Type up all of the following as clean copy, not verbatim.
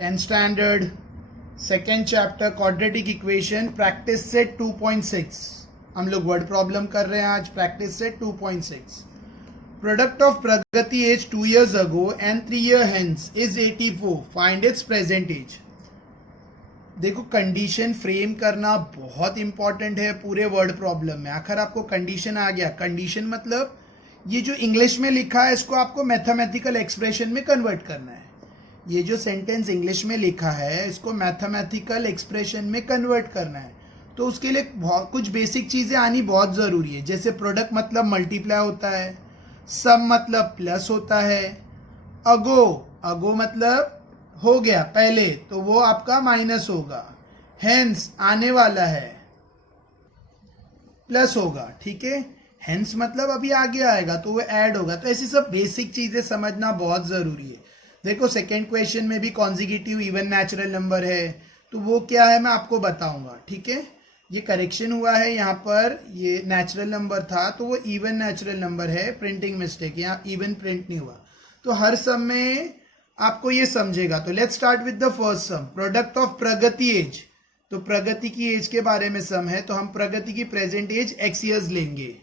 10th standard second chapter quadratic equation practice set 2.6 हम लोग word problem कर रहे हैं आज practice set 2.6 product of Pragati age 2 years ago and 3 year hence is 84 find its present age. देखो condition frame करना बहुत इंपॉर्टेंट है पूरे वर्ड प्रॉब्लम में। आखिर आपको कंडीशन आ गया, कंडीशन मतलब ये जो इंग्लिश में लिखा है इसको आपको मैथमेटिकल एक्सप्रेशन में कन्वर्ट करना है। ये जो सेंटेंस इंग्लिश में लिखा है इसको मैथमेटिकल एक्सप्रेशन में कन्वर्ट करना है, तो उसके लिए कुछ बेसिक चीज़ें आनी बहुत ज़रूरी है। जैसे प्रोडक्ट मतलब मल्टीप्लाई होता है, सम मतलब प्लस होता है, अगो मतलब हो गया पहले तो वो आपका माइनस होगा, हेंस आने वाला है प्लस होगा, ठीक है। हेंस मतलब अभी आगे आएगा तो वो ऐड होगा। तो ऐसी सब बेसिक चीज़ें समझना बहुत ज़रूरी है। देखो सेकेंड क्वेश्चन में भी कॉन्जिक्यूटिव इवन नेचुरल नंबर है, तो वो क्या है मैं आपको बताऊंगा, ठीक है। ये करेक्शन हुआ है, यहाँ पर ये नेचुरल नंबर था तो वो इवन नेचुरल नंबर है, प्रिंटिंग मिस्टेक, यहाँ इवन प्रिंट नहीं हुआ। तो हर सम में आपको ये समझेगा। तो let's start with the first sum, product of Pragati age. तो प्रगति की एज के बारे में सम है, तो हम प्रगति की प्रेजेंट एज x years लेंगे।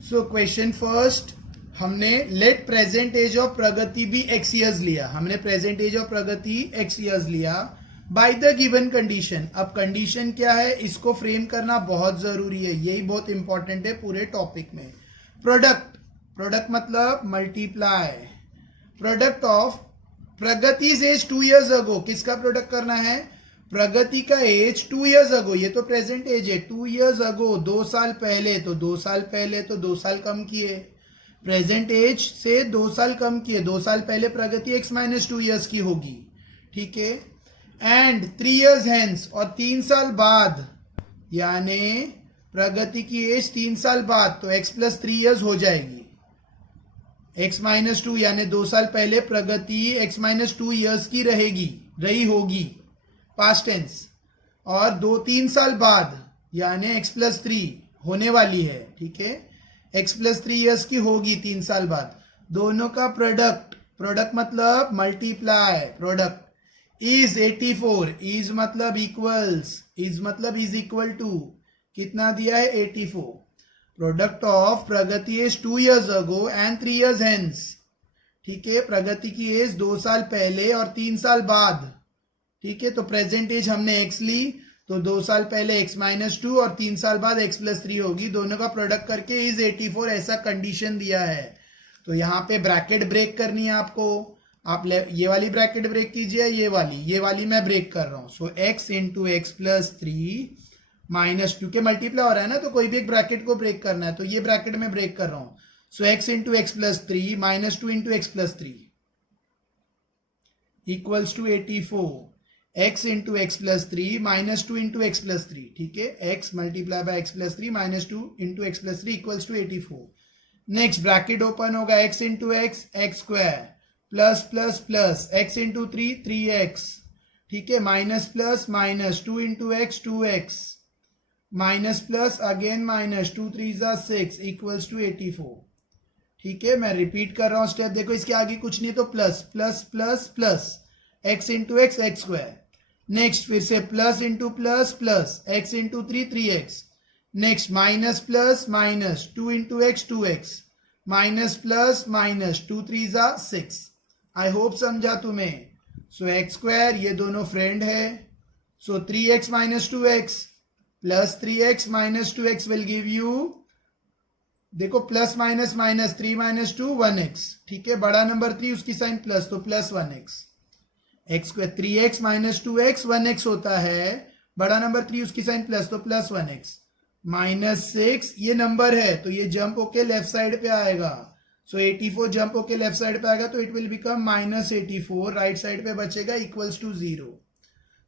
सो क्वेश्चन फर्स्ट, हमने let present age of Pragati भी x years लिया। हमने present age of Pragati x years लिया बाय द गिवन कंडीशन। अब कंडीशन क्या है इसको फ्रेम करना बहुत जरूरी है, यही बहुत इंपॉर्टेंट है पूरे टॉपिक में। प्रोडक्ट मतलब multiply, product of Pragati age 2 years ago। किसका प्रोडक्ट करना है? प्रगति का एज 2 years ago, ये तो प्रेजेंट एज है। 2 years ago 2 साल पहले, तो 2 साल पहले तो 2 साल कम किए, प्रेजेंट एज से 2 साल कम किए। 2 साल पहले प्रगति x - 2 years की होगी, ठीक है। एंड 3 years hence, और 3 साल बाद, यानी प्रगति की एज 3 साल बाद तो x + 3 years हो जाएगी। x - 2 यानी 2 साल पहले प्रगति x - 2 years की रही होगी, पास्ट टेंस। और 2-3 साल बाद यानी x + 3 होने वाली है, ठीक है। x + 3 years की होगी 3 साल बाद। दोनों का प्रोडक्ट मतलब मल्टीप्लाई, प्रोडक्ट इज 84, इज मतलब इक्वल्स, इज मतलब इज इक्वल टू, कितना दिया है 84। Product of Pragati age 2 years ago and 3 years hence, ठीक है। प्रगति की एज 2 साल पहले और 3 साल बाद, ठीक है। तो प्रेजेंट एज हमने x ली, तो 2 साल पहले x - 2 और 3 साल बाद x + 3 होगी। दोनों का प्रोडक्ट करके इज 84 ऐसा कंडीशन दिया है। तो यहाँ पे ब्रैकेट ब्रेक करनी है आपको। आप ये वाली ब्रैकेट ब्रेक कीजिए, ये वाली मैं ब्रेक कर रहा हूँ। सो x × x + 3 - 2 के मल्टीप्लाई हो रहा है ना, तो कोई भी एक ब्रैकेट को ब्रेक करना है, तो ये ब्रैकेट में ब्रेक कर रहा हूँ। सो x × x + 3 - 2 × x + 3 equals to 84। x × x + 3 - 2 × x + 3, ठीक है। x × x + 3 - 2 × x + 3 equals to 84। Next bracket open होगा, x × x x² plus x × 3 3x, ठीक है। Minus plus 2 × x 2x, minus plus again minus, 2 3 6 equals to 84, ठीक है। मैं repeat कर रहा हूं स्टेप, देखो इसके आगे कुछ नहीं तो plus plus plus plus x × x x²। Next फिर से plus × plus x × 3 3x। Next minus plus 2 × x 2x, minus plus 2 3 6। आई होप समझा तुम्हें। सो x² ये दोनों फ्रेंड है। सो 3x - 2x plus 3x - 2x will give you, देखो प्लस माइनस 3 - 2 1x, ठीक है। बड़ा नंबर 3 उसकी साइन प्लस, तो plus 1x। x², 3x - 2x 1x होता है, बड़ा नंबर 3 उसकी साइन प्लस, तो प्लस 1x। -6 ये नंबर है, तो ये जंप होके लेफ्ट साइड पे आएगा। सो 84 जंप होके लेफ्ट साइड पे आएगा, तो it will become -84, right side पे बचेगा इक्वल्स टू 0।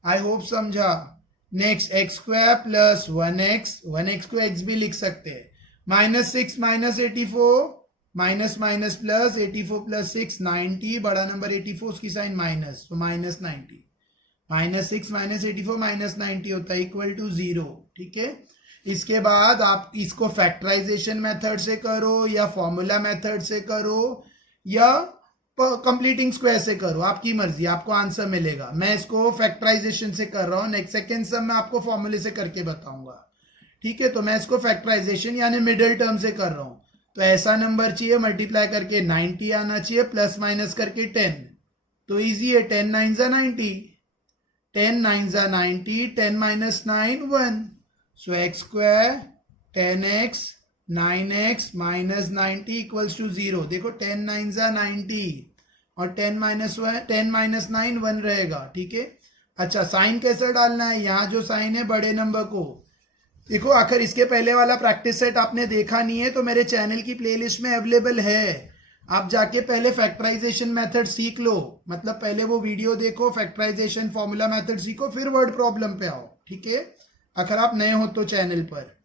आई होप समझा। नेक्स्ट x² प्लस 1x को x भी लिख सकते हैं। -6 - 84, माइनस माइनस प्लस 84 + 6 90, बड़ा नंबर 84 उसकी साइन माइनस, तो -90। -6 - 84 -90 होता है इक्वल टू 0, ठीक है। इसके बाद आप इसको फैक्टराइजेशन मेथड से करो या फॉर्मूला मेथड से करो या कंप्लीटिंग स्क्वायर से करो, आपकी मर्जी, आपको आंसर मिलेगा। मैं इसको फैक्टराइजेशन से कर रहा हूँ, नेक्स्ट सेकेंड सम मैं आपको फॉर्मूले से करके बताऊंगा, ठीक है। तो मैं इसको फैक्टराइजेशन यानी मिडिल टर्म से कर रहा हूँ। तो ऐसा नंबर चाहिए मल्टीप्लाई करके 90 आना चाहिए, प्लस माइनस करके 10। तो इजी है, 10 9 जा 90, 10 9 जा 90, 10 minus 9 1। So x square 10x 9x minus 90 equals to 0। देखो 10 9 जा 90 और 10 माइनस 9 1 रहेगा, ठीक है। अच्छा, साइन कैसे डालना है? यहाँ जो साइन है बड़े नंबर को देखो। आखिर इसके पहले वाला प्रैक्टिस सेट आपने देखा नहीं है तो मेरे चैनल की प्लेलिस्ट में अवेलेबल है, आप जाके पहले फैक्टराइजेशन मेथड सीख लो। मतलब पहले वो वीडियो देखो, फैक्टराइजेशन फॉर्मूला मेथड सीखो, फिर वर्ड प्रॉब्लम पे आओ, ठीक है, अगर आप नए हो तो चैनल पर।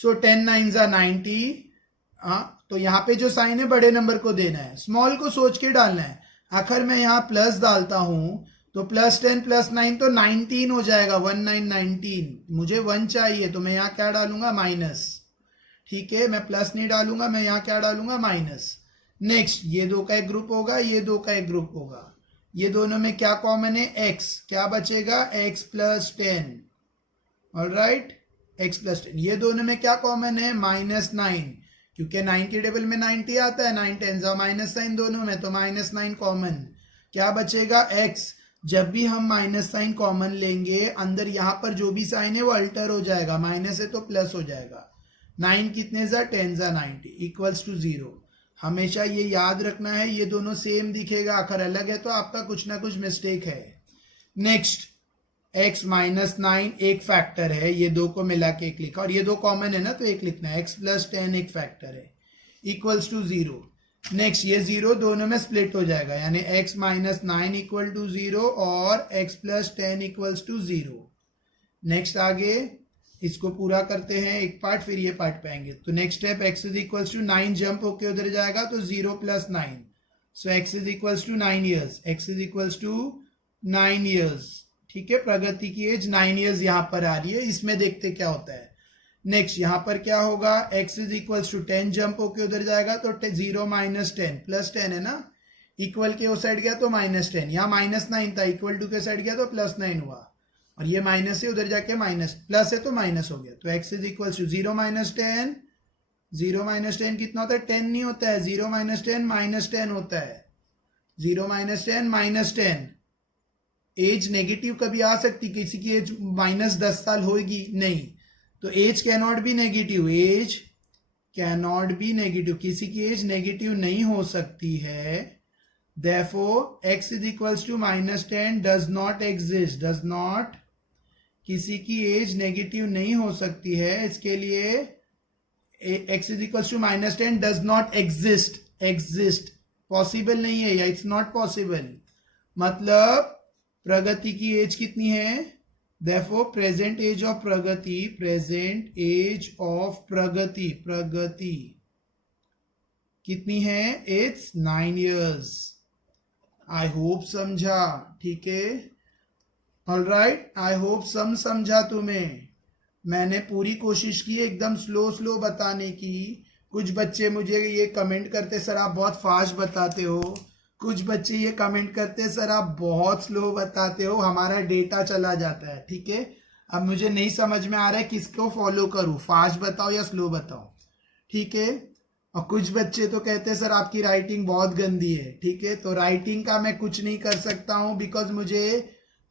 सो 10 9 जा 90। हाँ, तो यहाँ पे जो साइन है बड़े नंबर को देना है, स्मॉल को सोच के डालना है। आखिर मैं यहाँ प्लस डालता हूं तो प्लस 10 प्लस 9 तो 19 हो जाएगा, 19। मुझे 1 चाहिए तो मैं यहाँ क्या डालूंगा? माइनस, ठीक है। मैं प्लस नहीं डालूंगा, मैं यहाँ क्या डालूंगा? माइनस। नेक्स्ट, ये दो का एक ग्रुप होगा, ये दो का एक ग्रुप होगा। ये दोनों में क्या कॉमन है? x। क्या बचेगा? x plus 10। Alright, x plus 10। ये दोनों में क्या कॉमन है? माइनस 9, क्योंकि 9 के टेबल में 90 आता है, 9 10 जा माइनस साइन दोनों में, तो माइनस 9 कॉमन। क्या बचेगा? x। जब भी हम माइनस साइन कॉमन लेंगे, अंदर यहां पर जो भी साइन है वो अल्टर हो जाएगा, माइनस है तो प्लस हो जाएगा। 9 कितने जा? 10 जा 90 इक्वल्स टू 0। हमेशा ये याद रखना है, ये दोनों सेम दिखेगा, अगर अलग है तो आपका कुछ ना कुछ मिस्टेक है। नेक्स्ट, x माइनस 9 एक फैक्टर है, ये दो को मिला के एक लिखा, और ये दो कॉमन है ना तो एक लिखना है। x प्लस 10 एक फैक्टर है, इक्वल्स टू 0। नेक्स्ट, ये 0 दोनों में स्प्लिट हो जाएगा, यानी x माइनस 9 इक्वल टू 0 और x plus 10 equals to 0। Next, आगे इसको पूरा करते हैं एक पार्ट, फिर ये पार्ट पाएंगे। तो next step, x is equals to 9 jump होके उधर जाएगा तो 0 plus 9। So x is equals to 9 years, x is equals to 9 years, ठीक है। प्रगति की एज 9 ईयर्स यहां पर आ रही है, इसमें देखते क्या होता है। नेक्स्ट, यहां पर क्या होगा? x is equals to 10 jump होके उधर जाएगा तो 0 माइनस 10 प्लस 10 है ना, इक्वल के उस साइड गया तो माइनस 10। यहाँ माइनस 9 था, इक्वल टू के साइड गया तो प्लस 9 हुआ, और ये माइनस है उधर जाके माइनस, प्लस है तो माइनस हो गया। तो x is equals to 0 minus 10। 0 minus 10 कितना होता है? 10 नहीं होता है, 0 माइनस 10 माइनस 10 होता है। 0 माइनस 10 माइनस 10। एज नेगेटिव कभी आ सकती, किसी की एज माइनस 10 साल होगी नहीं, तो age cannot be negative, age cannot be negative, किसी की एज नेगेटिव नहीं हो सकती है। Therefore x is equals to minus 10 does not exist, does not, किसी की एज नेगेटिव नहीं हो सकती है, इसके लिए x is equals to minus 10 does not exist, exist possible नहीं है, या इट्स नॉट पॉसिबल। मतलब प्रगति की एज कितनी है? Therefore, present age of Pragati, present age of प्रगति, प्रगति कितनी है? It's 9 years. I hope समझा, ठीक है। Alright, I hope समझा तुम्हें। मैंने पूरी कोशिश की एकदम स्लो बताने की। कुछ बच्चे मुझे ये कमेंट करते, सर आप बहुत फास्ट बताते हो। कुछ बच्चे ये कमेंट करते हैं, सर आप बहुत स्लो बताते हो, हमारा डेटा चला जाता है, ठीक है। अब मुझे नहीं समझ में आ रहा है किसको फॉलो करूं, फास्ट बताओ या स्लो बताओ, ठीक है। और कुछ बच्चे तो कहते हैं सर आपकी राइटिंग बहुत गंदी है, ठीक है। तो राइटिंग का मैं कुछ नहीं कर सकता हूं, बिकॉज मुझे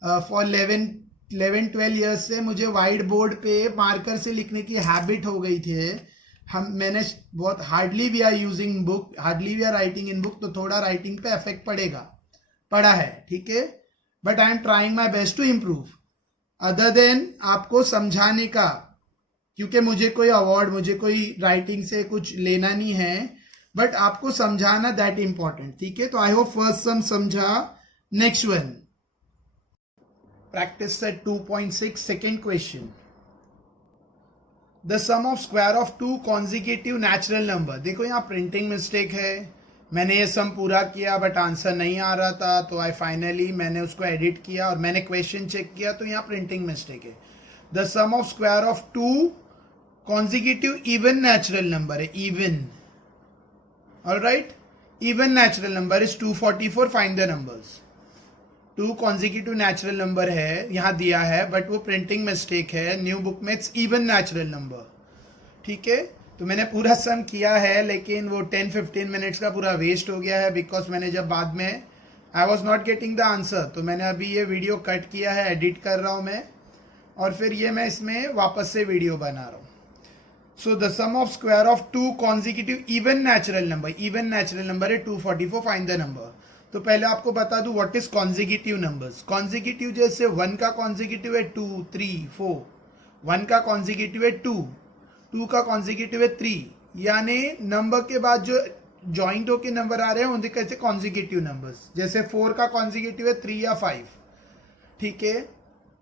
फॉर 11-12 ईयर्स से मुझे व्हाइट बोर्ड पे मार्कर से लिखने की हैबिट हो गई थी। मैंने बहुत hardly we are using book, hardly we are writing in book, तो थोड़ा राइटिंग पे इफेक्ट पड़ा है, ठीक है। But I am trying my best to improve, other than आपको समझाने का, क्योंकि मुझे कोई अवार्ड, मुझे कोई राइटिंग से कुछ लेना नहीं है, बट आपको समझाना दैट इंपॉर्टेंट, ठीक है। तो आई होप फर्स्ट सम समझा। Next one, practice set 2.6 second question, the sum of square of 2 consecutive natural number. देखो यहाँ प्रिंटिंग मिस्टेक है, मैंने ये सम पूरा किया बट आंसर नहीं आ रहा था, तो मैंने उसको एडिट किया और मैंने क्वेश्चन चेक किया, तो यहाँ प्रिंटिंग मिस्टेक है। The sum of square of 2 consecutive even natural number है, even, alright. Even natural number is 244, find the numbers. 2 consecutive natural number है, यहाँ दिया है, बट वो प्रिंटिंग मिस्टेक है, न्यू बुक में इट्स इवन नेचुरल नंबर। ठीक है, तो मैंने पूरा सम किया है, लेकिन वो 10-15 मिनट्स का पूरा वेस्ट हो गया है, बिकॉज मैंने जब बाद में I was not getting the answer, तो मैंने अभी ये वीडियो कट किया है, एडिट कर रहा हूँ मैं, और फिर ये मैं इसमें वापस से वीडियो बना रहा हूँ। So the sum of square of 2 consecutive even natural number है 244, फाइंड द नंबर। तो पहले आपको बता दूं what is consecutive numbers. Consecutive जैसे 1 का कॉन्जिक्यूटिव है 2, 3, 4, 1 का कॉन्जिक्यूटिव है 2, 2 का कॉन्जिक्यूटिव है 3, यानी नंबर के बाद जो जॉइंट होके नंबर आ रहे हैं उनके कहते हैं कॉन्जिक्यूटिव नंबर्स। जैसे 4 का कॉन्जिक्यूटिव है 3 या 5, ठीक है।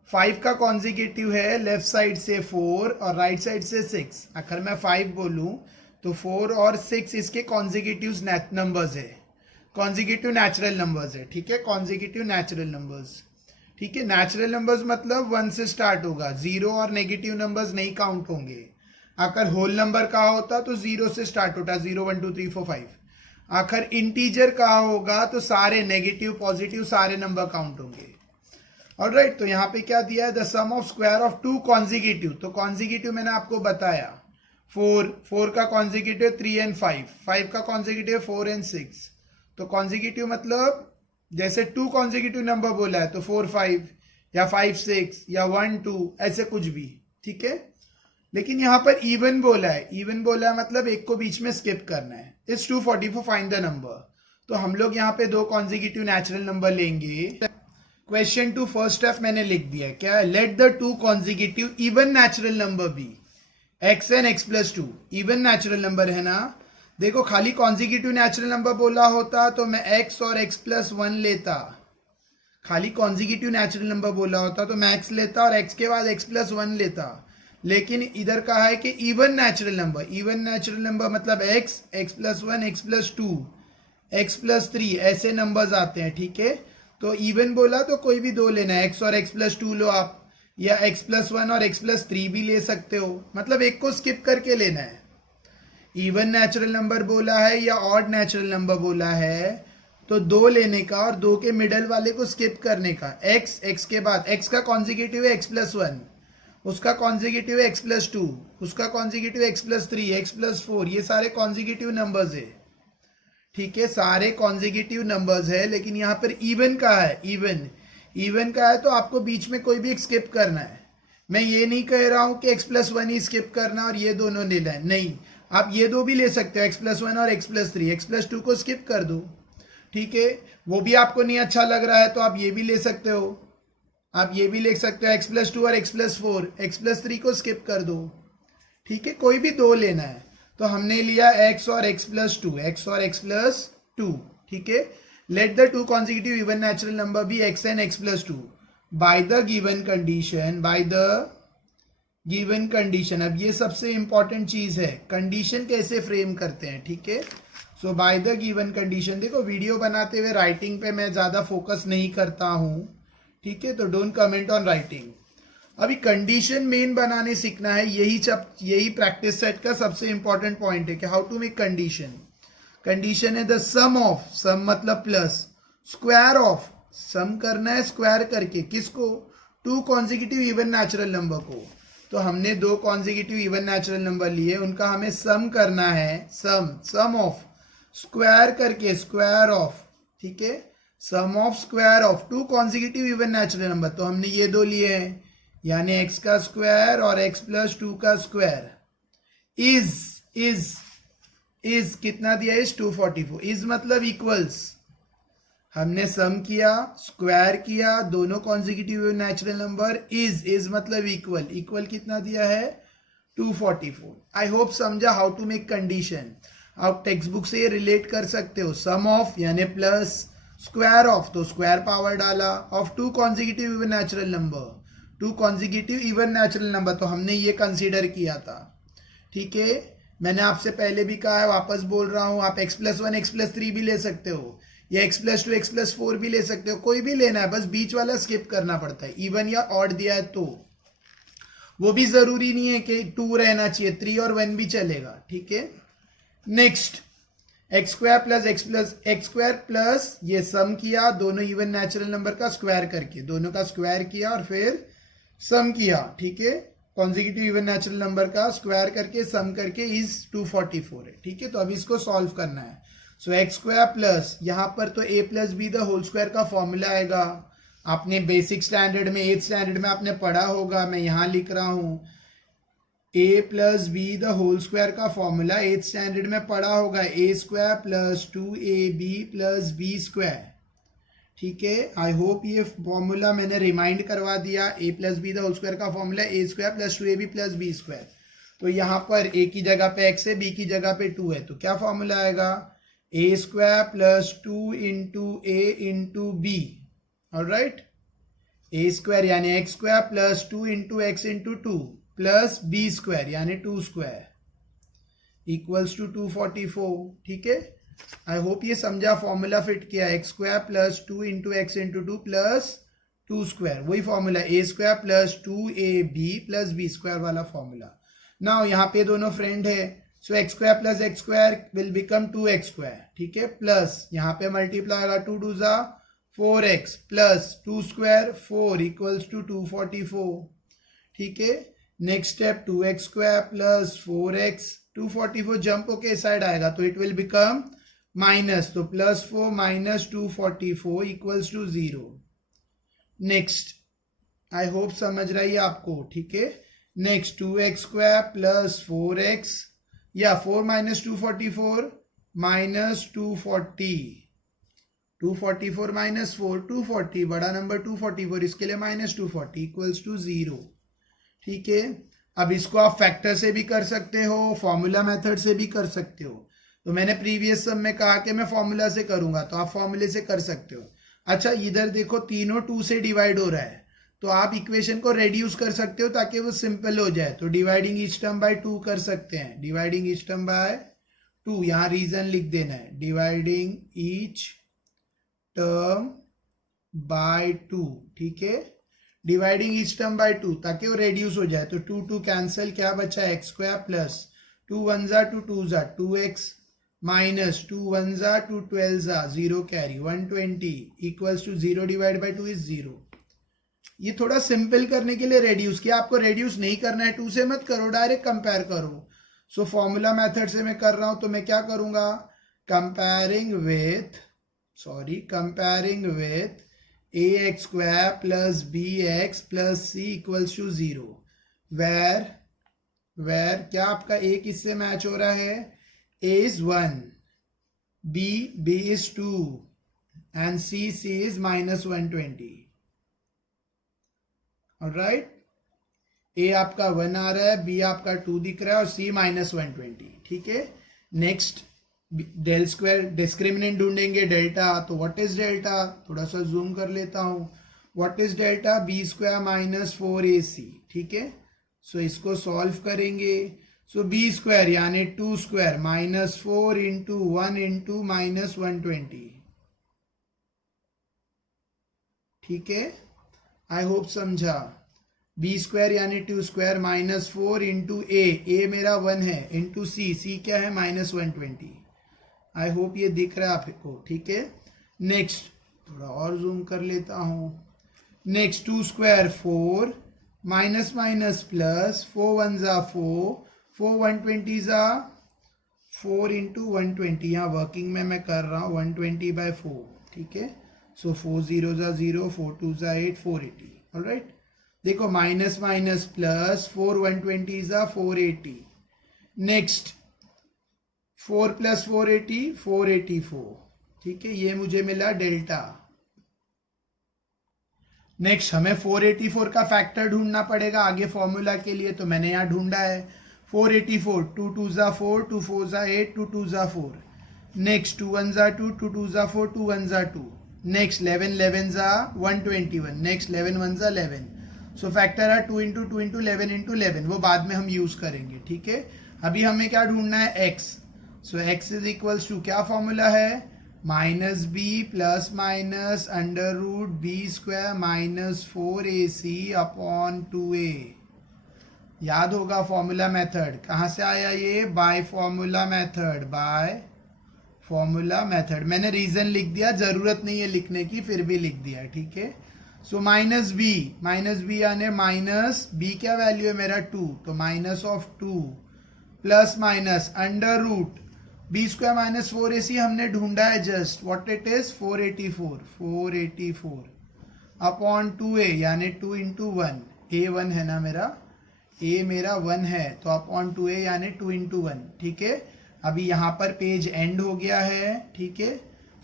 5 का कॉन्जिक्यूटिव है लेफ्ट साइड से 4 और राइट साइड से 6। अगर मैं 5 बोलूं तो 4 और 6 इसके कॉन्जिक्यूटिव नंबर्स है, कॉन्जिक्यूटिव नेचुरल नंबर्स है, ठीक है, कॉन्जिक्यूटिव नेचुरल नंबर्स, ठीक है। नेचुरल नंबर्स मतलब 1 से स्टार्ट होगा, 0 और नेगेटिव नंबर्स नहीं काउंट होंगे। अगर होल नंबर कहा होता तो 0 से स्टार्ट होता, 0, 1, 2, 3, 4, 5। आखिर इंटीजर कहा होगा तो सारे नेगेटिव पॉजिटिव सारे नंबर काउंट होंगे। ऑलराइट, तो यहाँ पे क्या दिया है, the sum of square of 2 consecutive. तो कॉन्जिक्यूटिव मैंने आपको बताया, 4 का कॉन्जिक्यूटिव 3 एंड 5 का कॉन्जिक्यूटिव 4 एंड 6। तो कॉन्जिक्यूटिव मतलब जैसे 2 कॉन्जिक्यूटिव नंबर बोला है तो 4, 5 या 5, 6 या 1, 2 ऐसे कुछ भी, ठीक है। लेकिन यहाँ पर इवन बोला है, इवन बोला है मतलब एक को बीच में स्किप करना है। इस 244 फाइंड द नंबर। तो हम लोग यहाँ पे 2 कॉन्जिक्यूटिव नेचुरल नंबर लेंगे। क्वेश्चन 2 फर्स्ट स्टेप मैंने लिख दिया है, क्या है, let the 2 consecutive even natural number be x and x+2। Even natural number है ना। देखो खाली कॉन्जिक्यूटिव नेचुरल नंबर बोला होता तो मैं x और x+1 लेता, खाली कॉन्जिक्यूटिव नेचुरल नंबर बोला होता तो मैं x लेता और x के बाद x+1 लेता। लेकिन इधर कहा है कि even natural number, even natural number मतलब x, x+1, x+2, x+3 ऐसे नंबर्स आते हैं, ठीक है। तो इवन बोला तो कोई भी 2 लेना है, x और x+2 लो आप, या x+1 और x+3 भी ले सकते हो, मतलब एक को स्किप करके लेना है। इवन नेचुरल नंबर बोला है या ऑड नेचुरल नंबर बोला है तो 2 लेने का और 2 के मिडल वाले को स्किप करने का। x के बाद x का कॉन्जिक्यूटिव है x+1, उसका कॉन्जिक्यूटिव है x+2, उसका कॉन्जिक्यूटिव x+3, x+4, ये सारे कॉन्जिक्यूटिव नंबर्स है, ठीक है, सारे कॉन्जिक्यूटिव नंबर्स है। लेकिन यहाँ पर इवन का है, इवन का है तो आपको बीच में कोई भी एक स्किप करना है। मैं ये नहीं कह रहा हूँ कि x+1 ही स्किप करना और ये दोनों लेना है, नहीं, आप ये 2 भी ले सकते हो, x+1 और x+3, x+2 को स्किप कर दो, ठीक है। वो भी आपको नहीं अच्छा लग रहा है तो आप ये भी ले सकते हो, आप ये भी लिख सकते हो x+2 और x+4, x+3 को स्किप कर दो, ठीक है, कोई भी 2 लेना है। तो हमने लिया x और x+2, x और x+2, ठीक है। Let the 2 consecutive even natural number be x and x+2 by the given condition, by the given condition. अब ये सबसे इंपॉर्टेंट चीज है, कंडीशन कैसे फ्रेम करते हैं, ठीक है। सो बाय द गिवन कंडीशन। देखो वीडियो बनाते हुए राइटिंग पे मैं ज्यादा फोकस नहीं करता हूं, ठीक है, तो डोंट कमेंट ऑन राइटिंग। अभी कंडीशन मेन बनाने सीखना है, यही प्रैक्टिस सेट का सबसे इंपॉर्टेंट पॉइंट है कि how to make condition. Condition है द सम ऑफ, सम मतलब प्लस, स्क्वायर ऑफ, सम करना है स्क्वायर करके, किसको, 2 कॉन्जिक्यूटिव इवन नेचुरल नंबर को। तो हमने 2 कॉन्जिक्यूटिव इवन नेचुरल नंबर लिए, उनका हमें सम करना है, सम ऑफ स्क्वायर करके, स्क्वायर ऑफ, ठीक है, sum of square of 2 consecutive even natural number. तो हमने ये 2 लिए हैं, यानी x का स्क्वायर और x+2 का स्क्वायर। इज कितना दिया, इज 244। इज मतलब इक्वल्स, हमने सम किया स्क्वायर किया दोनों कॉन्जिक्यूटिव नेचुरल नंबर, इज मतलब इक्वल कितना दिया है, 244। आई होप समझा हाउ टू मेक कंडीशन। आप टेक्स्ट बुक से ये रिलेट कर सकते हो, सम ऑफ यानी प्लस, स्क्वायर ऑफ तो स्क्वायर पावर डाला, of 2 consecutive even natural number, 2 consecutive even natural number, तो हमने ये कंसीडर किया था, ठीक है। मैंने आपसे पहले भी कहा है, वापस बोल रहा हूं, आप x+1 x+3 भी ले सकते हो, या x+2 x+4 भी ले सकते हो, कोई भी लेना है, बस बीच वाला स्किप करना पड़ता है। इवन या ऑड दिया है तो वो भी जरूरी नहीं है कि 2 रहना चाहिए, 3 और 1 भी चलेगा, ठीक है। नेक्स्ट एक्स स्क्वायर प्लस ये सम किया, दोनों इवन नेचुरल नंबर का स्क्वायर करके, दोनों का स्क्वायर किया और फिर सम किया, ठीक है, कॉन्जिक्यूटिव इवन नेचुरल नंबर का स्क्वायर करके सम करके इज 244 है, ठीक है। तो अब इसको सॉल्व करना है। सो एक्स स्क्वायर प्लस यहाँ पर तो a plus B the whole square का फॉर्मूला आएगा, आपने बेसिक स्टैंडर्ड में 8th स्टैंडर्ड में आपने पढ़ा होगा, मैं यहाँ लिख रहा हूँ a plus B the whole square का फॉर्मूला 8th स्टैंडर्ड में पढ़ा होगा, a square plus 2ab plus B square, ठीक है। आई होप ये फॉर्मूला मैंने रिमाइंड करवा दिया। a plus B the whole square का formula a square plus 2ab plus B square. तो यहाँ पर a की जगह पे x है, b की जगह पे 2 है, तो क्या फॉर्मूला आएगा, a square plus 2 into a into b, alright, a square यानी x square plus 2 into x into 2 plus B square यानी 2 स्क्वायर इक्वल्स टू 244, ठीक है। आई होप ये समझा, फॉर्मूला फिट किया, X square plus 2 into x into 2 plus 2 square, वही formula a square plus 2ab plus B square वाला formula. Now यहाँ पे दोनों फ्रेंड है, so x square plus X square will become 2x square, ठीक है, plus यहाँ पे मल्टीप्लाई होगा 2 2 जा 4x plus 2 square 4 equals to 244, ठीक है। Next step 2x square plus 4x, 244 जंप होके साइड आएगा तो इट विल बिकम माइनस, तो plus 4 minus 244 equals to 0। Next, I hope समझ रही है आपको, ठीक है। Next 2x square plus 4x या 4 माइनस 244 माइनस 240, 244 माइनस 4 240, बड़ा नंबर 244, इसके लिए माइनस 240 इक्वल्स टू 0, ठीक है। अब इसको आप फैक्टर से भी कर सकते हो, फॉर्मूला मेथड से भी कर सकते हो। तो मैंने प्रीवियस सम में कहा कि मैं फॉर्मूला से करूंगा, तो आप फॉर्मूले से कर सकते हो। अच्छा, इधर देखो तीनों 2 से डिवाइड हो रहा है, तो आप इक्वेशन को रेड्यूस कर सकते हो ताकि वो सिंपल हो जाए। तो डिवाइडिंग ईच टर्म बाय 2 कर सकते हैं, डिवाइडिंग ईच टर्म बाय 2, यहाँ रीजन लिख देना है, डिवाइडिंग ईच टर्म बाय 2, ठीक है, डिवाइडिंग ईच टर्म बाय 2 ताकि वो रेड्यूस हो जाए। तो 2 2 कैंसिल, क्या बचा, एक्स स्क्वायर प्लस 2 1 जा 2 2 जा 2x माइनस 2 1 जा 2 12 जा 0 carry 120 equals to 0 divide by 2 is 0। ये थोड़ा सिंपल करने के लिए रेड्यूस किया, आपको रेड्यूस नहीं करना है 2 से मत करो, डायरेक्ट कंपेयर करो। सो फॉर्मूला मेथड से मैं कर रहा हूं, तो मैं क्या करूंगा, comparing with ax square plus bx plus c equals to 0, where क्या आपका a किससे मैच हो रहा है, a is 1, b is 2 and c is minus 120, alright. a आपका 1 आ रहा है, b आपका 2 दिख रहा है और c माइनस 120, ठीक है। नेक्स्ट डेल स्क्वायर डिस्क्रिमिनेंट ढूंढेंगे डेल्टा, तो व्हाट इज डेल्टा, थोड़ा सा जूम कर लेता हूं, what is delta, b square minus 4ac, ठीक है। सो इसको सॉल्व करेंगे, सो बी स्क्वायर यानी 2 square minus 4 into 1 into minus 120, ठीक है। आई होप समझा, बी स्क्वायर यानी 2 स्क्वायर माइनस 4 इंटू ए मेरा 1 है इंटू सी क्या है माइनस 120। आई होप ये दिख रहा है आपको, ठीक है। नेक्स्ट थोड़ा और जूम कर लेता हूं, next 2 square 4 minus minus plus 4 1 जा 4 120 जा 4 इंटू 120, यहाँ वर्किंग में मैं कर रहा हूँ 120 बाय 4, ठीक है। सो 4 0 जा 0, 4 2 जा 8, 480, ऑलराइट। देखो माइनस माइनस प्लस 4 120 जा 480, नेक्स्ट 4 प्लस 480 484, ठीक है, ये मुझे मिला डेल्टा। नेक्स्ट हमें 484 का फैक्टर ढूंढना पड़ेगा आगे फॉर्मूला के लिए, तो मैंने यहाँ ढूंढा है 484, 2 2 जा 4, 2 4 जा 8, 2 2 जा 4, नेक्स्ट 2 1 जा 2, 2 2 जा 4, 2 1 जा 2, नेक्स्ट 11 11 जा 121, नेक्स्ट 11 1 जा 11। सो फैक्टर है 2 इंटू 2 इंटू 11 इंटू 11, वो बाद में हम यूज करेंगे, ठीक है। अभी हमें क्या ढूंढना है, x। So x is equals to क्या फॉर्मूला है, minus b plus minus under root b square minus 4ac upon 2a। याद होगा फॉर्मूला मेथड, कहाँ से आया ये, by formula method, by formula method, मैंने रीजन लिख दिया, जरूरत नहीं है लिखने की, फिर भी लिख दिया, ठीक है। सो माइनस बी यानी माइनस बी, क्या वैल्यू है मेरा 2, तो minus of 2 plus minus under root b square minus 4ac हमने ढूंढा है just, what it is 484 upon 2a यानी 2 इंटू 1, a 1 है ना मेरा, a मेरा 1 है, तो अपॉन 2a यानी 2 इंटू 1, ठीक है। अभी यहाँ पर पेज एंड हो गया है, ठीक है।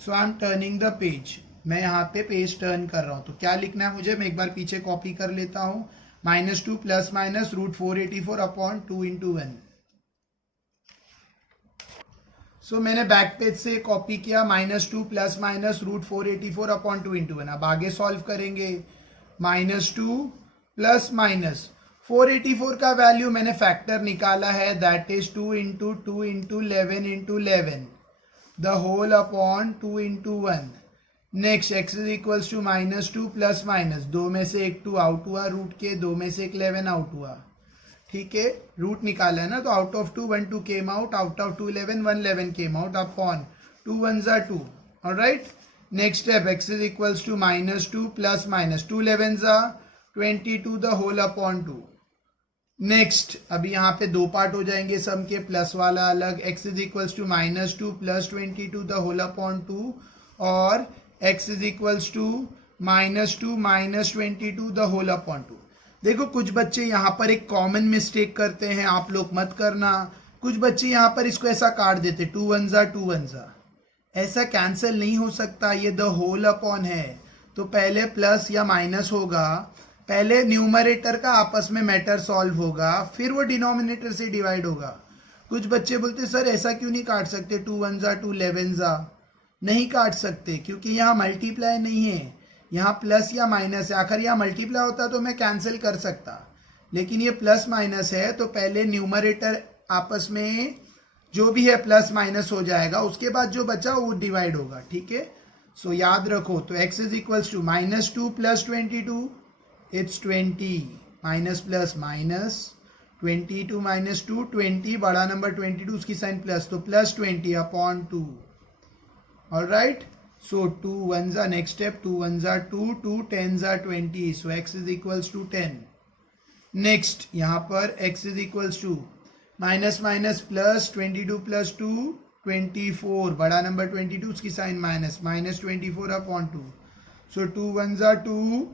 So I am turning the page, मैं यहाँ पे पेज टर्न कर रहा हूँ, तो क्या लिखना है मुझे, मैं एक बार पीछे कॉपी कर लेता हूँ, -2 plus minus root 484 upon 2 into 1। So मैंने बैक पेज से कॉपी किया, -2 plus minus root 484 upon 2 into 1। अब आगे सॉल्व करेंगे, -2 प्लस माइनस 484 का वैल्यू मैंने फैक्टर निकाला है, that is 2 into 2 into 11 into 11 the whole upon 2 into 1। Next x is equals to -2 plus minus, 2 में से एक 2 आउट हुआ, रूट के 2 में से एक 11 आउट हुआ, ठीक है। रूट निकाला है ना, तो out of 2 1 2 came out, out of 2 11 1 11 came out, upon 2 1 जा 2, alright. Next step x is equals to -2 plus minus 2 11 जा 22 द होल अपॉन 2। नेक्स्ट अभी यहाँ पे दो पार्ट हो जाएंगे सम के, प्लस वाला अलग, x is equals to -2 plus 22 the whole upon 2, और x is equals to -2 minus 22 the whole upon 2। देखो कुछ बच्चे यहाँ पर एक कॉमन मिस्टेक करते हैं, आप लोग मत करना। कुछ बच्चे यहाँ पर इसको ऐसा काट देते, 2 1 जा 2 1 जा, ऐसा कैंसिल नहीं हो सकता, ये द होल अपॉन है, तो पहले प्लस या माइनस होगा, पहले न्यूमरेटर का आपस में मैटर सॉल्व होगा, फिर वो डिनोमिनेटर से डिवाइड होगा। कुछ बच्चे बोलते सर ऐसा क्यों नहीं काट सकते, 2 1 जा 2 11 जा, नहीं काट सकते क्योंकि यहाँ मल्टीप्लाई नहीं है, यहाँ प्लस या माइनस है। आखिर यहाँ मल्टीप्लाई होता तो मैं कैंसिल कर सकता, लेकिन ये प्लस माइनस है, तो पहले न्यूमरेटर आपस में जो भी है प्लस माइनस हो जाएगा, उसके बाद जो बचा वो डिवाइड होगा, ठीक है। सो याद रखो, तो x is equals to -2 plus 22 it's 20, minus plus minus 22 minus 2 20, बड़ा नंबर 22 उसकी साइन प्लस, तो plus 20 upon 2, alright. So 2 1s are next step, 2 1s are 2, 2 10s are 20, so x is equals to 10. Next यहाँ पर x is equals to minus minus plus 22 plus 2 24, बड़ा number 22 उसकी sign minus, -24 upon 2, so 2 1s are 2,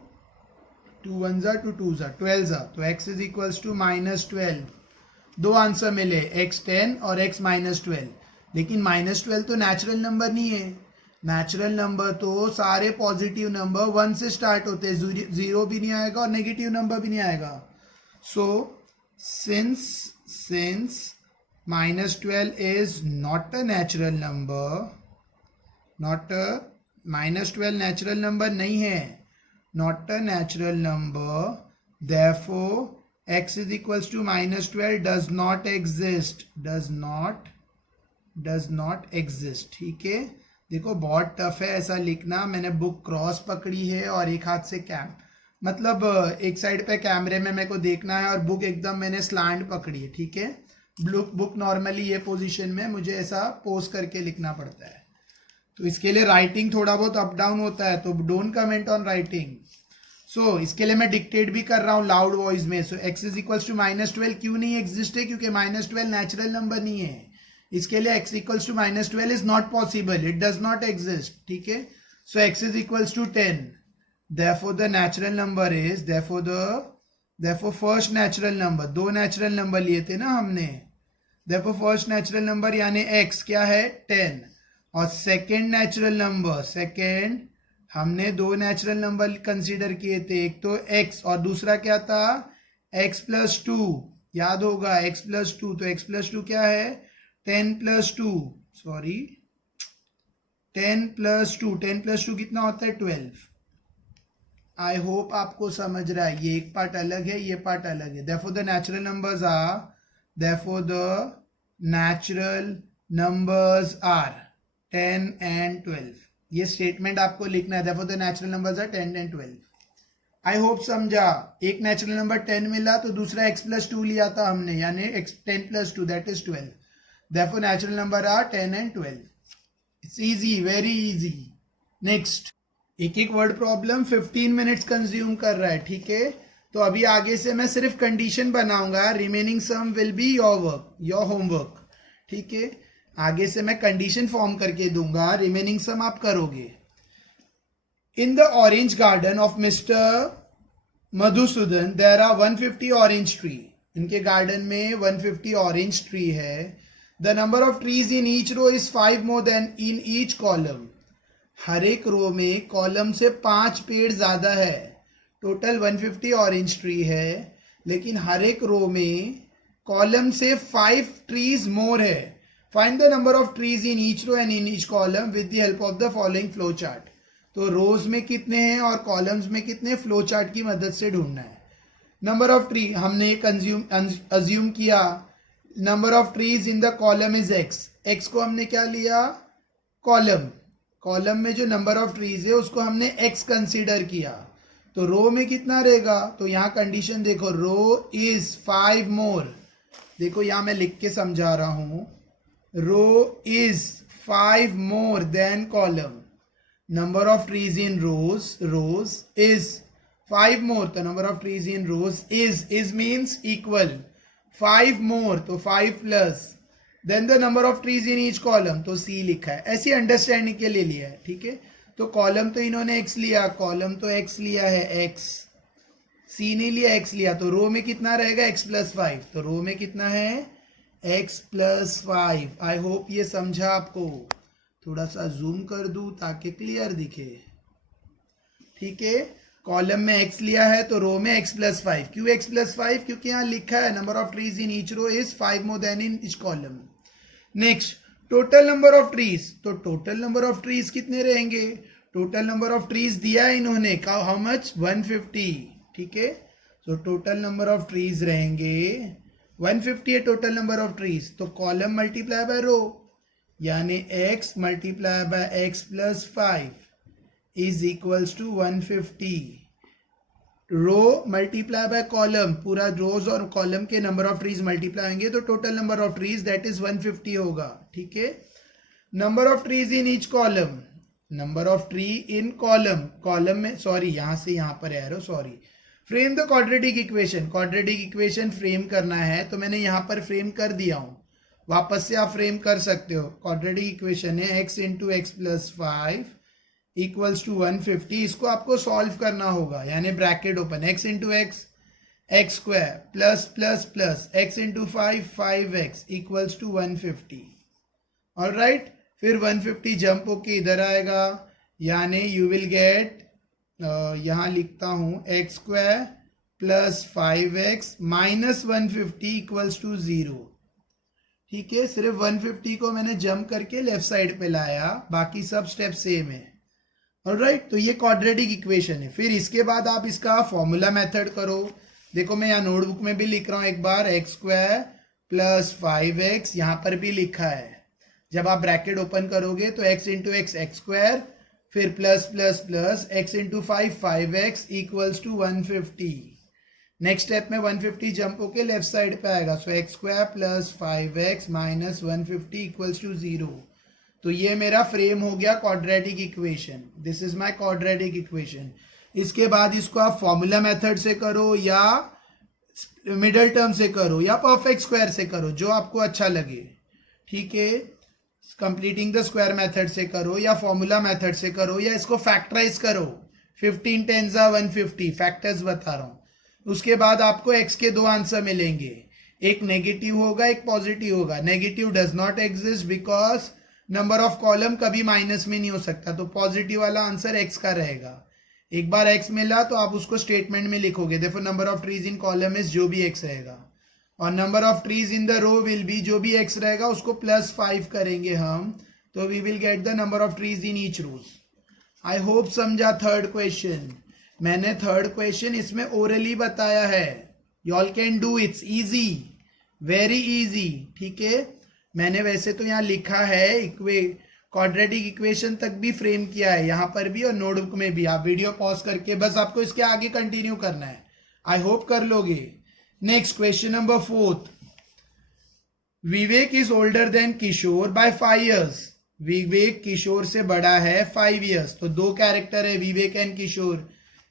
2 1s are 2, 2s are 12s are, तो x is equals to -12। दो answer मिले, x 10 और x -12, लेकिन -12 तो नेचुरल नंबर नहीं है। नेचुरल नंबर तो सारे पॉजिटिव नंबर 1 से स्टार्ट होते हैं, 0 भी नहीं आएगा और नेगेटिव नंबर भी नहीं आएगा। So since -12 is not a natural number, -12 natural number नहीं है, not a natural number, therefore x is equals to -12 does not exist, ठीक है। देखो बहुत टफ है ऐसा लिखना, मैंने बुक क्रॉस पकड़ी है और एक हाथ से मतलब एक साइड पे कैमरे में मेरे को देखना है और बुक एकदम मैंने स्लैंड पकड़ी है, ठीक है। बुक नॉर्मली ये पोजीशन में मुझे ऐसा पोज करके लिखना पड़ता है, तो इसके लिए राइटिंग थोड़ा बहुत अप डाउन होता है, तो डोंट कमेंट ऑन राइटिंग। सो इसके लिए मैं डिक्टेट भी कर रहा हूँ लाउड वॉइस में। सो x इज इक्वल्स टू -12 क्यों नहीं एग्जिस्ट है, क्योंकि -12 नेचुरल नंबर नहीं है, इसके लिए x equals to -12 is not possible, it does not exist, ठीक है। So x is equals to 10, therefore the natural number is therefore first natural number, दो नेचुरल नंबर लिए थे ना हमने, therefore first नेचुरल नंबर यानी x क्या है 10, और सेकेंड नेचुरल नंबर, सेकेंड हमने दो नेचुरल नंबर कंसीडर किए थे, एक तो x और दूसरा क्या था x प्लस 2, याद होगा x प्लस 2, तो x प्लस 2 क्या है 10 प्लस 2, सॉरी 10 प्लस 2 कितना होता है 12। आई होप आपको समझ रहा है, ये एक पार्ट अलग है, ये पार्ट अलग है। therefore the natural numbers are 10 and 12, ये स्टेटमेंट आपको लिखना है, therefore the natural numbers are 10 and 12। I hope समझा। एक नेचुरल नंबर 10 मिला तो दूसरा x प्लस 2 लिया था हमने, यानी x 10 plus 2 that is 12, therefore natural number are 10 and 12। It's easy, very easy. Next, एक एक वर्ड प्रॉब्लम 15 मिनट्स कंज्यूम कर रहा है, ठीक है। तो अभी आगे से मैं सिर्फ कंडीशन बनाऊंगा, remaining sum will be your work, your homework, ठीक है। आगे से मैं कंडीशन फॉर्म करके दूंगा, रिमेनिंग सम आप करोगे। In the orange garden of mister Madhusudan there are 150 orange tree. इनके गार्डन में 150 ऑरेंज ट्री है। The number of trees in each row is 5 more than in each column. हर एक रो में कॉलम से 5 पेड़ ज्यादा है। टोटल 150 ऑरेंज ट्री है, लेकिन हर एक रो में कॉलम से 5 ट्रीज मोर है। Find the number of trees in each row and in each column with the help of the following flow chart. तो रोज में कितने हैं और कॉलम्स में कितने, फ्लो चार्ट की मदद से ढूंढना है। नंबर ऑफ ट्री हमने अज्यूम किया, number of trees in the column is x. X को हमने क्या लिया, कॉलम। कॉलम में जो नंबर ऑफ ट्रीज है उसको हमने एक्स कंसीडर किया। तो रो में कितना रहेगा, तो यहाँ कंडीशन देखो, रो इज 5 मोर। देखो यहाँ मैं लिख के समझा रहा हूं, row is 5 more than column. Number of trees in rows is 5 more, तो number of trees in rows is means equal 5 more, तो 5 plus than the number of trees in each column, तो सी लिखा है, ऐसी understanding के लिए लिया है, ठीक है। तो कॉलम तो इन्होंने एक्स लिया, कॉलम तो एक्स लिया है, एक्स। सी नहीं लिया, एक्स लिया, तो रो में कितना रहेगा, एक्स प्लस 5। तो रो में कितना है, एक्स प्लस 5। आई होप ये समझा आपको। थोड़ा सा जूम कर दूं ताकि क्लियर दिखे, ठीक है। कॉलम में एक्स लिया है तो रो में एक्स प्लस 5। क्यों एक्स प्लस 5, क्योंकि यहाँ लिखा है number of trees in each row is 5 more than in each column. Next, total number of trees. तो टोटल नंबर ऑफ ट्रीज कितने रहेंगे, टोटल नंबर ऑफ ट्रीज दिया है इन्होंने, हाउ मच, 150, ठीक है। तो टोटल नंबर ऑफ ट्रीज रहेंगे 150 है टोटल नंबर ऑफ ट्रीज। तो कॉलम मल्टीप्लाई बाय रो, यानी x multiply by x plus 5 is equals to 150। Row multiply by column, पूरा रोज और कॉलम के नंबर ऑफ ट्रीज मल्टीप्लाई होंगे तो total number of trees that is 150 होगा, ठीक है। Number of trees in each column, number of tree in column, column में sorry यहां से यहां पर arrow, sorry. Frame the quadratic equation, quadratic equation frame करना है तो मैंने यहां पर फ्रेम कर दिया हूं, वापस से आप फ्रेम कर सकते हो। क्वाड्रेटिक इक्वेशन है x into x plus 5 equals to 150। इसको आपको सॉल्व करना होगा, यानी bracket open, x into x x square plus plus plus x into 5 5x equals to 150। Alright, फिर 150 जंप होके इधर आएगा, यानी यू विल गेट, यहां लिखता हूं x square plus 5x minus 150 equals to 0, ठीक है। सिर्फ 150 को मैंने जंप करके लेफ्ट साइड पे लाया, बाकी सब स्टेप सेम है। ऑलराइट, तो ये क्वाड्रेटिक इक्वेशन है। फिर इसके बाद आप इसका फॉर्मूला मेथड करो। देखो मैं यहाँ नोटबुक में भी लिख रहा हूँ एक बार, एक्स स्क्वायर प्लस 5x, यहाँ पर भी लिखा है। जब आप ब्रैकेट ओपन करोगे तो x into x x square, फिर plus plus plus x into 5 5x equals to 150। Next step में 150 जंप होके लेफ्ट साइड पे आएगा, so x square plus 5x minus 150 equals to 0। तो ये मेरा फ्रेम हो गया quadratic equation, this is my quadratic equation. इसके बाद इसको आप फॉर्मूला मेथड से करो या मिडल टर्म से करो या परफेक्ट स्क्वायर से करो, जो आपको अच्छा लगे, ठीक है। कंप्लीटिंग द स्क्वायर मेथड से करो या फॉर्मूला मेथड से करो या इसको फैक्टराइज करो। 15 10 150 फैक्टर्स बता रहा हूं। उसके बाद आपको x के दो आंसर मिलेंगे, एक नेगेटिव होगा एक पॉजिटिव होगा। Negative does not exist because number of column कभी माइनस में नहीं हो सकता, तो पॉजिटिव वाला आंसर x का रहेगा। एक बार x मिला तो आप उसको स्टेटमेंट में लिखोगे, देखो number of trees in column is जो भी x रहेगा, और number of trees in the row will be जो भी x रहेगा उसको प्लस 5 करेंगे हम, तो we will get the number of trees in each rows. I hope समझा थर्ड क्वेश्चन। मैंने थर्ड क्वेश्चन इसमें ओरली बताया है, you all can do, it's easy, very easy, ठीक है। मैंने वैसे तो यहाँ लिखा है क्वाड्रेटिक इक्वेशन तक भी फ्रेम किया है, यहाँ पर भी और नोटबुक में भी। आप वीडियो पॉज करके बस आपको इसके आगे कंटिन्यू करना है, आई होप कर लोगे। Next question number 4, Vivek is older than Kishore by 5 years। Vivek Kishore से बड़ा है 5 years। तो दो कैरेक्टर है विवेक एंड किशोर,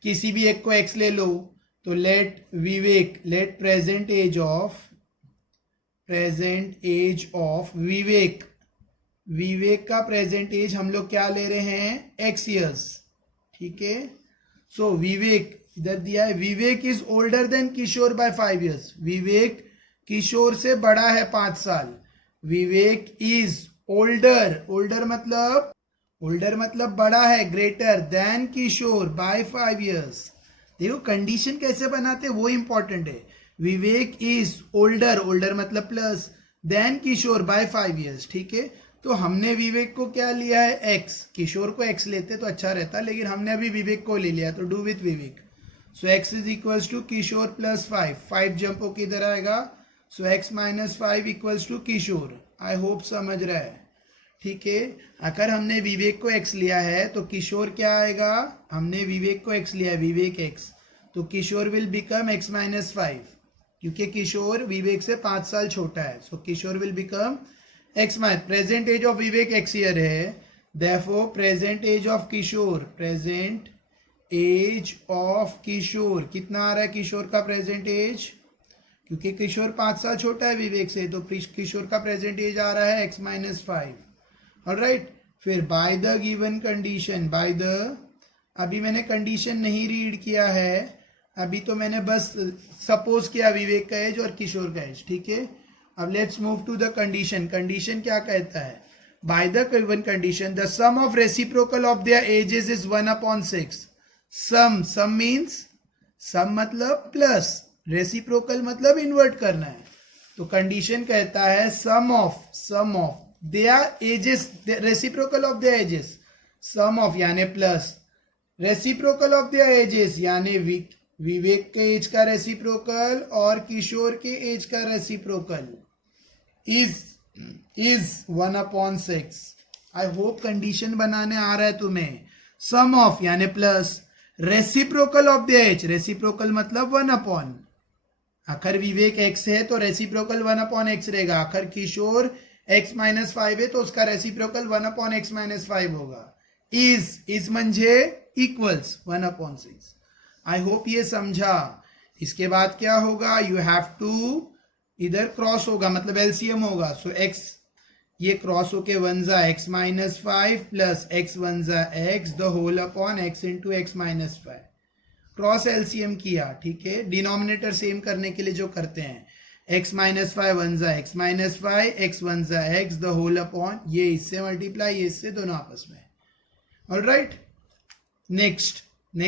किसी भी एक को एक्स ले लो। तो लेट प्रेजेंट एज ऑफ विवेक का प्रेजेंट एज हम लोग क्या ले रहे हैं, एक्स ईयर्स। ठीक है, सो विवेक इधर दिया है, Vivek is older than Kishore by 5 years। Vivek Kishore से बड़ा है 5 साल। विवेक इज ओल्डर मतलब बड़ा है, greater than Kishore by 5 years। देखो कंडीशन कैसे बनाते हैं वो इंपॉर्टेंट है। विवेक इज ओल्डर मतलब plus, then Kishore by 5 years। ठीक है, तो हमने विवेक को क्या लिया है, एक्स। किशोर को एक्स लेते तो अच्छा रहता, लेकिन हमने अभी विवेक को ले लिया, तो do with Vivek. So X is equals to Kishore plus 5 jump होकर इधर आएगा। So X minus 5 equals to Kishore. I hope समझ रहा है। ठीक है, अगर हमने विवेक को एक्स लिया है तो किशोर क्या आएगा, हमने विवेक को एक्स लिया है, विवेक एक्स, तो Kishore will become X minus 5, क्योंकि किशोर विवेक से 5 साल छोटा है। So Kishore will become X minus, present age of Vivek X year है, therefore present age of Kishore कितना आ रहा है, किशोर का प्रेजेंट एज, क्योंकि किशोर 5 साल छोटा है विवेक से, तो किशोर का प्रेजेंट एज आ रहा है एक्स माइनस 5। ऑलराइट, फिर बाय द गिवन कंडीशन, अभी मैंने कंडीशन नहीं रीड किया है, अभी तो मैंने बस सपोज किया विवेक का एज और किशोर का एज। ठीक है, अब let's move to the condition. Condition क्या कहता है, by the given condition the sum of reciprocal of their ages is 1/6। Sum means, sum मतलब प्लस, रेसिप्रोकल मतलब इन्वर्ट करना है। तो कंडीशन कहता है sum of their ages, reciprocal of their ages, sum of यानी plus, reciprocal of their ages यानी विवेक के एज का रेसिप्रोकल और किशोर के एज का reciprocal is 1/6। I hope condition बनाने आ रहा है तुम्हें। सम ऑफ यानी plus, reciprocal of the age, reciprocal मतलब 1/, आखिर विवेक x है तो रेसिप्रोकल 1/x रहेगा, आखिर किशोर x माइनस 5 है तो उसका रेसिप्रोकल 1/x माइनस 5 होगा। इज म्हणजे इक्वल्स 1/6। आई होप ये समझा। इसके बाद क्या होगा, यू हैव टू, इधर क्रॉस होगा मतलब एलसीएम होगा। सो x ये क्रॉस होके 1 जा x माइनस 5 प्लस x 1 जा x the whole upon x into x minus 5। Cross LCM किया। ठीक है, डिनोमिनेटर सेम करने के लिए जो करते हैं, x माइनस 5 1 जा x माइनस 5, x 1 जा x द होल अपॉन, ये इससे मल्टीप्लाई, ये इससे, दोनों आपस में। ऑलराइट, नेक्स्ट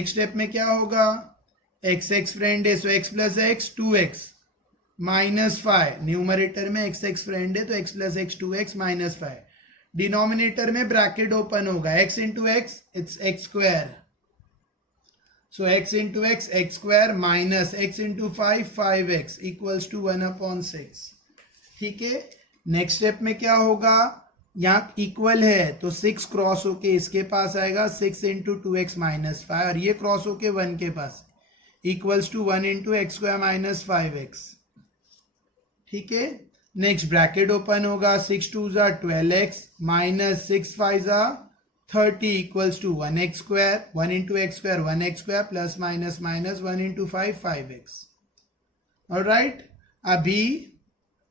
स्टेप में क्या होगा, x फ्रेंड है so x plus x 2x minus 5, numerator में x फ्रेंड है तो x plus x 2x minus 5, denominator में ब्रैकेट ओपन होगा, x into x it's x square, so x into x x square minus x into 5x equals to 1/6। ठीक है, next step में क्या होगा, यहाँ इक्वल है तो 6 क्रॉस होके इसके पास आएगा 6 इंटू 2x माइनस 5, और ये क्रॉस होके 1 के पास equals to 1 into x square minus 5x। ठीक है, नेक्स्ट ब्रैकेट ओपन होगा, 6 2 जा 12x माइनस 6 5 जा 30 equals to 1x square, 1 into x square 1x square plus minus minus 1 into 5x। Alright, अभी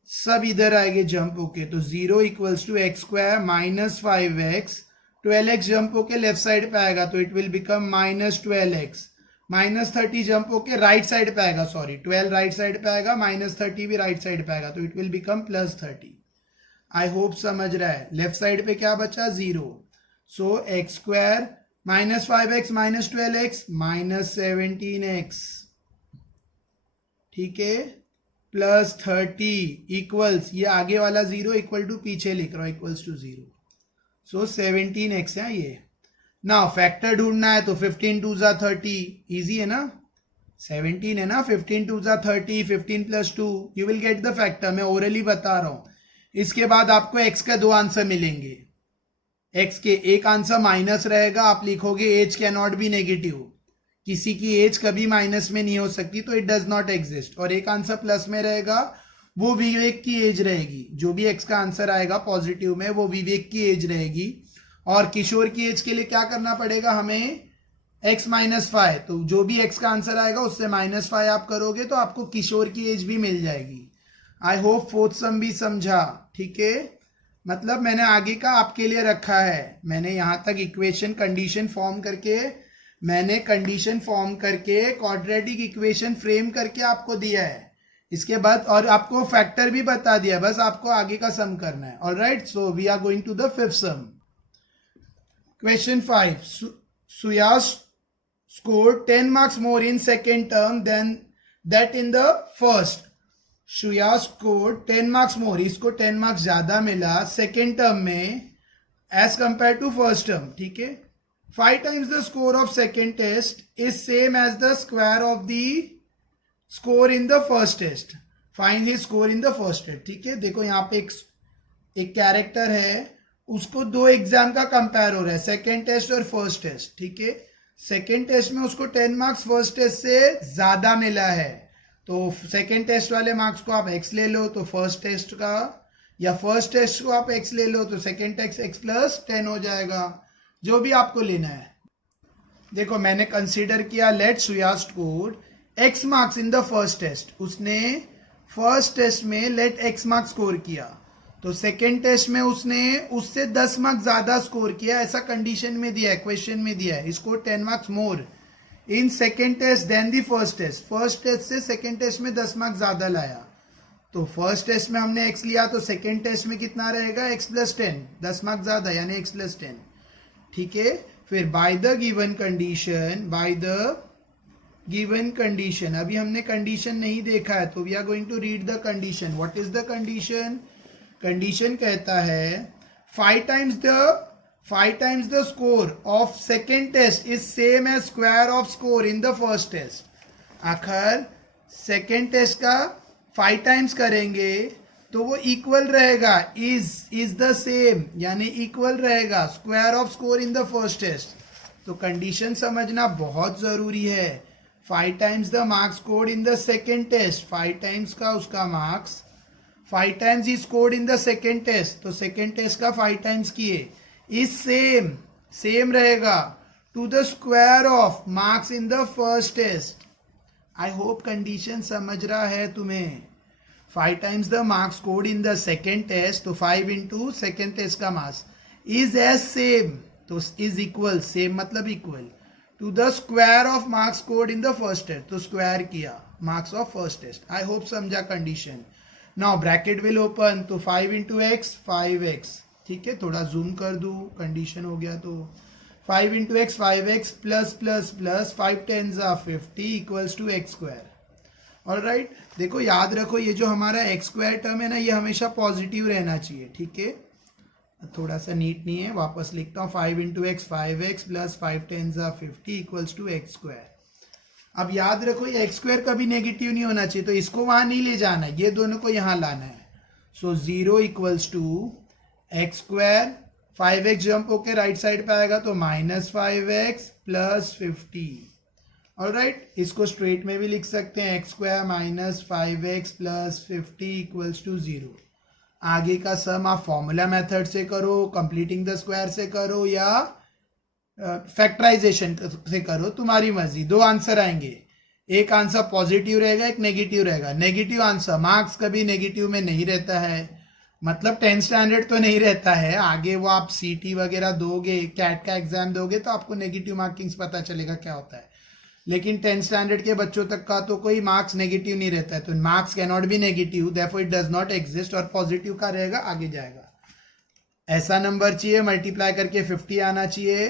सब इधर आएंगे जंप होके, तो 0 equals to x square minus 5x, 12x jump होके लेफ्ट साइड पे आएगा तो it will become minus 12x, minus 30 jump होके राइट साइड पे आएगा, सॉरी 12 राइट साइड पे आएगा, माइनस 30 भी राइट साइड पे आएगा तो it will become plus 30। I hope समझ रहा है। लेफ्ट साइड पे क्या बचा, 0, so x square minus 5x minus 12x minus 17x। ठीक है, प्लस 30 इक्वल्स, ये आगे वाला 0 इक्वल टू पीछे लिख रहा हूं इक्वल्स टू 0, सो 17x है ये ना। फैक्टर ढूंढना है तो 15 2 जा 30, इजी है ना, 17 है ना, 15 2 जा 30, 15 plus 2, you will get the factor, मैं ओरली बता रहा हूं। इसके बाद आपको x का 2 आंसर मिलेंगे, x के एक आंसर माइनस रहेगा, आप लिखोगे age can not be negative, किसी की एज कभी माइनस में नहीं हो सकती तो इट डज नॉट एग्जिस्ट, और एक आंसर प्लस में रहेगा, वो विवेक की एज रहेगी। जो भी एक्स का आंसर आएगा पॉजिटिव में वो विवेक की एज रहेगी। और किशोर की एज के लिए क्या करना पड़ेगा हमें, x -5। तो जो भी x का आंसर आएगा उससे -5 आप करोगे तो आपको किशोर की एज भी मिल जाएगी। आई होप फोर्थ सम भी समझा, ठीक है। मतलब मैंने आगे का आपके लिए रखा है, मैंने यहाँ तक इक्वेशन कंडीशन फॉर्म करके क्वाड्रेटिक इक्वेशन फ्रेम करके आपको दिया है। इसके बाद और आपको फैक्टर भी बता दिया, बस आपको आगे का सम करना है। Alright, so we are going to the fifth sum. Question 5, Suyash scored 10 marks more in second term than that in the first. Shuya scored 10 marks more, इसको 10 marks ज्यादा मिला सेकेंड टर्म में as compared to first term, ठीक है। 5 times the score of second test is same as the square of the score in the first test. Find his score in the first test, ठीक है। देखो यहाँ पे एक character है, उसको दो एग्जाम का कंपेयर हो रहा है, सेकेंड टेस्ट और फर्स्ट टेस्ट, ठीक है। सेकेंड टेस्ट में उसको 10 मार्क्स फर्स्ट टेस्ट से ज्यादा मिला है, तो सेकेंड टेस्ट वाले मार्क्स को आप x ले लो तो फर्स्ट टेस्ट का, या फर्स्ट टेस्ट को आप x ले लो तो सेकेंड टेस्ट x प्लस 10 हो जाएगा, जो भी आपको लेना है। देखो मैंने कंसीडर किया लेट सुया score x marks in the first test, उसने फर्स्ट टेस्ट में लेट x मार्क्स स्कोर किया, तो सेकेंड टेस्ट में उसने उससे 10 मार्क्स ज्यादा स्कोर किया, ऐसा कंडीशन में दिया है, क्वेश्चन में दिया है। इसको 10 marks more in second test than the first test, first test से सेकेंड टेस्ट में 10 मार्क्स ज्यादा लाया। तो फर्स्ट टेस्ट में हमने x लिया तो सेकेंड टेस्ट में कितना रहेगा, x प्लस 10, 10 मार्क्स ज्यादा यानी x प्लस 10, ठीक है। फिर बाय द गिवन कंडीशन, अभी हमने कंडीशन नहीं देखा है तो we are going to read the condition. What is the condition? Condition कहता है 5 times the score of second test is same as square of score in the first test. आखिर second test का 5 times करेंगे तो वो equal रहेगा, is the same यानी equal रहेगा square of score in the first test. तो condition समझना बहुत जरूरी है। 5 times the marks scored in the second test, 5 times का उसका मार्क्स, 5 टाइम्स ही scored in the second test, तो सेकेंड टेस्ट का 5 टाइम्स किए, इज सेम रहेगा to the square of marks in the first test. I hope condition समझ रहा है तुम्हें। 5 times the marks scored in the second test, तो 5 इंटू सेकेंड टेस्ट का मार्क्स इज एज सेम, तो इज इक्वल, सेम मतलब equal to the square of marks scored in the first test, तो square किया marks of first test. I hope समझा condition. Now bracket will open, तो 5 into x 5x, ठीक है। थोड़ा zoom कर दूं, कंडीशन हो गया तो 5 into x 5x plus plus plus 5 10s are 50 equals to x square. Alright, देखो याद रखो ये जो हमारा एक्स स्क्वायर टर्म है ना, ये हमेशा पॉजिटिव रहना चाहिए, ठीक है। थोड़ा सा नीट नहीं है, वापस लिखता हूँ 5 into x 5x plus 5 10s are 50 equals to x square. अब याद रखो ये एक्स स्क्वायर कभी नेगेटिव नहीं होना चाहिए, तो इसको वहां नहीं ले जाना है, ये दोनों को यहां लाना है। So 0 equals to x square, 5x jump होके राइट साइड पे आएगा तो -5x प्लस 50। ऑलराइट, इसको स्ट्रेट में भी लिख सकते हैं, x square minus 5x plus 50 equals to 0। आगे का सम आप फॉर्मूला मेथड से करो, कंप्लीटिंग द स्क्वायर से करो या फैक्टराइजेशन से करो, तुम्हारी मर्जी। 2 आंसर आएंगे, एक आंसर पॉजिटिव रहेगा, एक नेगेटिव रहेगा। नेगेटिव आंसर, मार्क्स कभी नेगेटिव में नहीं रहता है, मतलब 10 स्टैंडर्ड तो नहीं रहता है, आगे वो आप सीटी वगैरह दोगे, कैट का एग्जाम दोगे तो आपको नेगेटिव मार्किंग्स पता चलेगा क्या होता है, लेकिन 10 स्टैंडर्ड के बच्चों तक का तो कोई मार्क्स नेगेटिव नहीं रहता है, तो marks can not be negative, therefore it does not exist, और पॉजिटिव का रहेगा आगे जाएगा। ऐसा नंबर चाहिए, मल्टीप्लाई करके 50 आना चाहिए,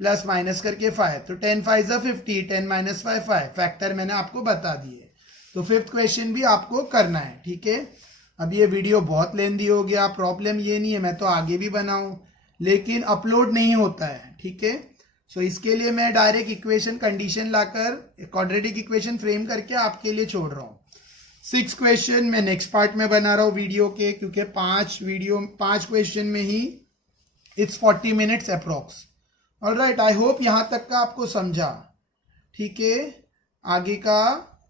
प्लस माइनस करके 5, तो 10 5 50, 10 माइनस 5 5, फैक्टर मैंने आपको बता दिए। तो फिफ्थ क्वेश्चन भी आपको करना है, ठीक है। अब ये वीडियो बहुत लेंदी हो गया, प्रॉब्लम ये नहीं है मैं तो आगे भी बनाऊं, लेकिन अपलोड नहीं होता है, ठीक है। सो इसके लिए मैं डायरेक्ट इक्वेशन कंडीशन लाकर क्वाड्रेटिक इक्वेशन फ्रेम करके आपके लिए छोड़ रहा हूँ। 6 क्वेश्चन मैं नेक्स्ट पार्ट में बना रहा हूँ वीडियो के, क्योंकि 5 क्वेश्चन में ही it's 40 minutes approx. Alright, I hope यहां तक का आपको समझा, ठीक है। आगे का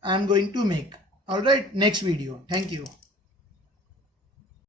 I am going to make, alright, next video. Thank you.